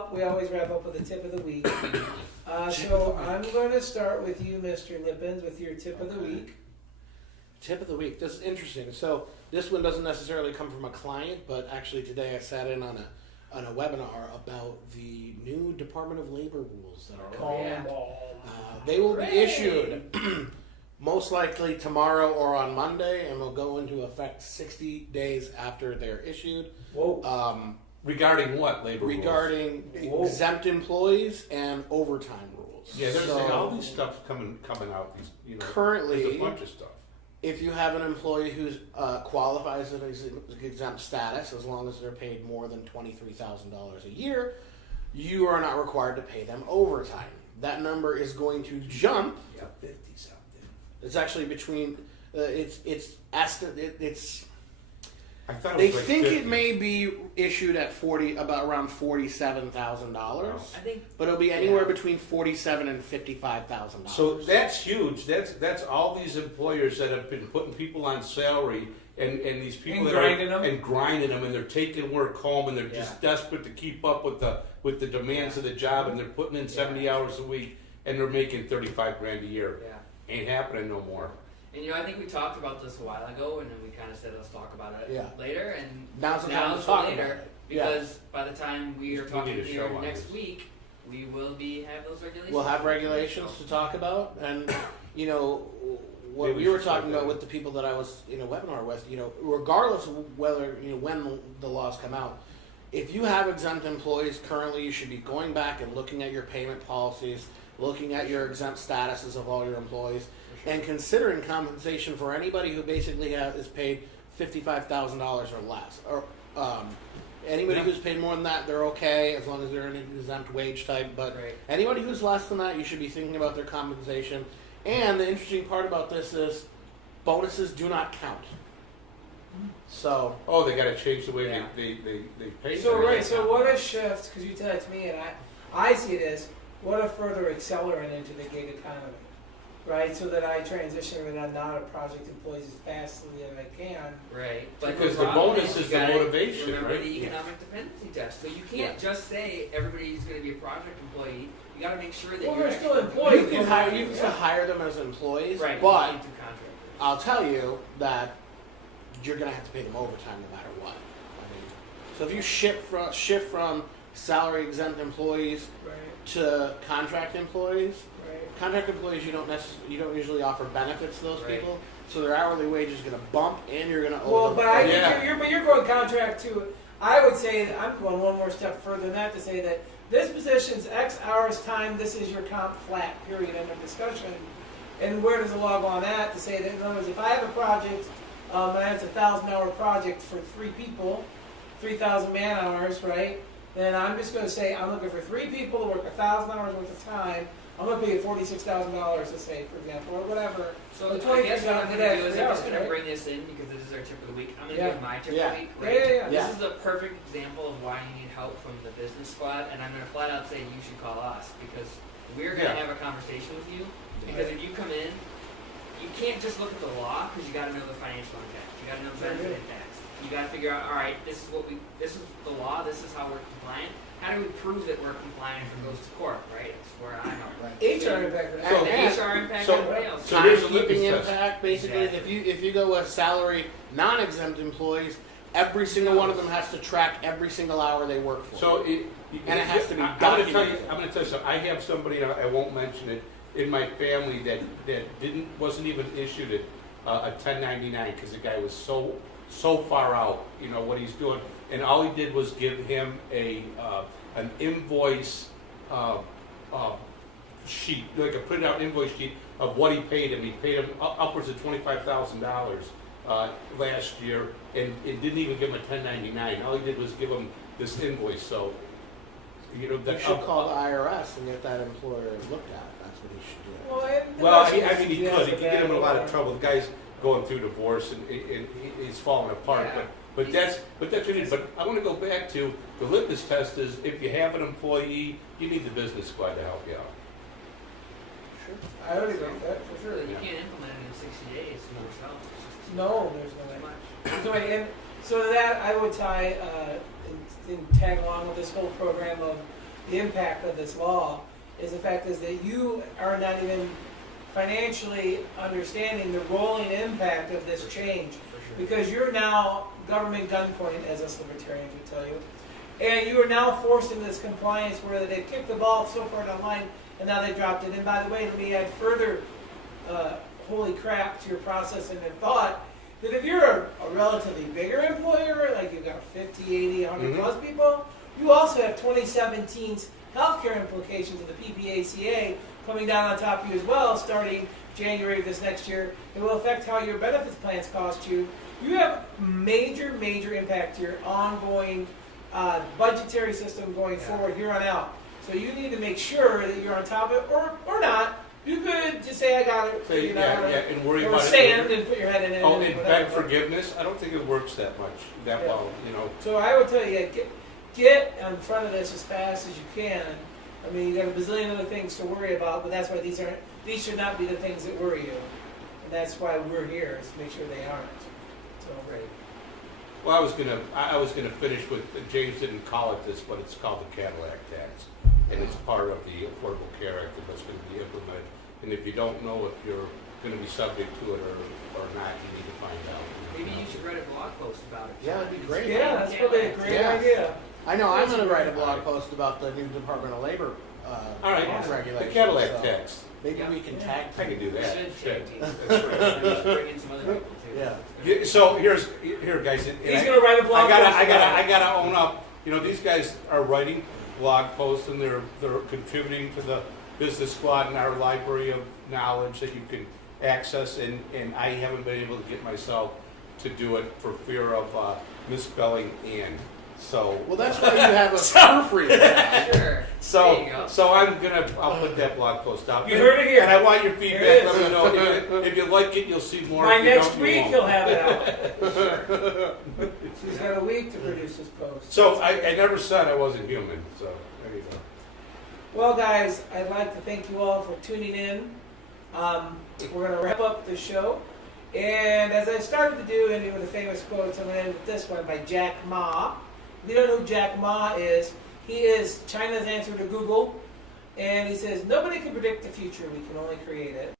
up. We always wrap up with a tip of the week. So I'm going to start with you, Mr. Lippens, with your tip of the week. Tip of the week. This is interesting. So this one doesn't necessarily come from a client, but actually today I sat in on a webinar about the new Department of Labor rules that are coming. They will be issued most likely tomorrow or on Monday, and will go into effect 60 days after they're issued. Whoa. Regarding what labor rules? Regarding exempt employees and overtime rules. Yeah, there's all these stuff coming out. These, currently, there's a bunch of stuff. If you have an employee who qualifies as exempt status, as long as they're paid more than $23,000 a year, you are not required to pay them overtime. That number is going to jump. Yeah, 50 something. It's actually between. It's I thought it They was like think 50. it may be issued at around $47,000. I think, But it'll be anywhere between $47,000 and $55,000. So that's huge. That's all these employers that have been putting people on salary and these people And that grinding are them. grinding them, and they're taking work home, and they're just desperate to keep up with the demands of the job, and they're putting in 70 hours a week, and they're making $35,000 a year. yeah. Ain't happening no more. And I think we talked about this a while ago, and then we kind of said let's talk about it later. And Now's the time to talk about it. because by the time we are We talking need a here show on next this. week, we will have those regulations. We'll have regulations to talk about, and what Maybe we we were should talking start about that. with the people that I was in a webinar with, regardless of whether when the laws come out, if you have exempt employees currently, you should be going back and looking at your payment policies, looking at your exempt statuses of all your employees, and considering compensation for anybody who basically is paid $55,000 or less, or anybody who's paid more than that, they're okay as long as they're an exempt wage type. But Right. anybody who's less than that, you should be thinking about their compensation. And the interesting part about this is bonuses do not count. So Oh, they got to change the way Yeah. they pay. So them. right, so what a shift, because you said it to me, and I see it as what a further accelerant into the gig economy, right? So that I transition and I'm not a project employee as fastly as I can. Right, but Because the problem bonus is you the gotta motivation, remember right? the economic dependency test. So you can't just say everybody's going to be a project employee. You got to make sure that Well, you're they're still actually- employees. you can still hire them as employees, Right, but you need to contract. I'll tell you that you're going to have to pay them overtime no matter what. I mean, so if you shift from salary exempt employees Right, to contract employees, right. contract employees you don't usually offer benefits to those Right. people, so their hourly wage is going to bump, and you're going to owe Well, them. but I Yeah. think you're going contract too. I would say that I'm going one more step further than that to say that this position's X hours time. This is your comp flat. Period. End of discussion. And where does the law go on that? To say that in other words, if I have a project and it's a 1,000-hour project for 3 people, 3,000 man hours, right? Then I'm just going to say I'm looking for 3 people to work 1,000 hours worth of time. I'm going to pay you $46,000, let's say, for example, or whatever. So The I guess what I'm 23 going to do is I'm just hours, going to right? bring this in because this is our tip of the week. I'm going to Yeah. give my tip Yeah. of the week. Yeah, Right? yeah, yeah. Yeah. This is the perfect example of why you need help from the business squad, and I'm going to flat out say you should call us because we're going to have a conversation with you. Because if you come in, you can't just look at the law because you got to know the financial impact. You got to know the benefit impacts. You got to figure out, all right, this is the law. This is how we're compliant. How do we prove that we're compliant if it goes to court? Right? That's where I'm at. Right. HR impact. So- And HR impact so- everybody else. so there's a Timekeeping litmus test. impact, basically. Exactly. If you go with salary non-exempt employees, every single one of them has to track every single hour they work for. So And it has to be I'm going to tell you. documented. I'm going to tell you something. I have somebody. I won't mention it in my family that wasn't even issued a 1099 because the guy was so far out. You know what he's doing, and all he did was give him an invoice sheet, like a printed out invoice sheet of what he paid him. He paid him upwards of $25,000 last year, and it didn't even give him a 1099. All he did was give him this invoice. So, You should call the IRS and get that employer looked at. That's what he should do. Well, I mean, he could. He could get him in a lot of trouble. The guy's going through divorce and he's falling apart. Yeah. But that's what it is. But I want to go back to the litmus test is if you have an employee, you need the business squad to help you out. Sure. I would agree with that for sure. You can't implement it in 60 days yourself. It's just No, there's no too way. much. So, and so that I would tie and tag along with this whole program of the impact of this law is the fact is that you are not even financially understanding the rolling impact of this change. Because you're now government gunpoint, as us libertarians would tell you, and you are now forced into this compliance where they've kicked the ball so far down the line, and now they dropped it. And by the way, let me add further holy crap to your process and your thought, that if you're a relatively bigger employer, like you've got 50, 80, 100 plus people, you also have 2017's healthcare implications of the PPACA coming down on top of you as well, starting January of this next year. It will affect how your benefits plans cost you. You have major, major impact to your ongoing budgetary system going forward here on out. So you need to make sure that you're on top of it, or not. You could just say, I got it. Say, you know, and worry or about stand it. and put your head in it. Oh, and and whatever. beg forgiveness? I don't think it works that well, you know. So I would tell you, get in front of this as fast as you can. I mean, you got a bazillion other things to worry about, but that's why these should not be the things that worry you. And that's why we're here, is to make sure they aren't. So Right. Well, I was gonna finish with, James didn't call it this, but it's called the Cadillac tax. And it's part of the Affordable Care Act that's gonna be implemented. And if you don't know if you're gonna be subject to it or not, you need to find out. Maybe you should write a blog post about it. Yeah, that'd be great. yeah, that's probably a great Yeah. idea. I know I'm going to write a blog post about the new Department of Labor All right, regulations. the Cadillac so tax. Maybe Yeah. we can tag. I can do We that. should Shit. change it. That's right. We should bring in some other people too. Yeah. Yeah, so here guys, and He's I- gonna write a blog post about I it. gotta own up. You know, these guys are writing blog posts and they're contributing to the business squad and our library of knowledge that you can access. And I haven't been able to get myself to do it for fear of misspelling Ann. So Well, that's why you have a proofreader. Sure. There you go. so I'll put that blog post out. You heard it here. And I want your Here feedback. it Let is. me know if you like it. You'll see more. By If you next don't, you week, won't. he'll have it out. He's got a week to produce his post. So I never said I wasn't human. So there you go. Well, guys, I'd like to thank you all for tuning in. We're going to wrap up the show. And as I started to do, ending with a famous quote, I'm going to end with this one by Jack Ma. If you don't know who Jack Ma is, he is China's answer to Google. And he says, nobody can predict the future, we can only create it.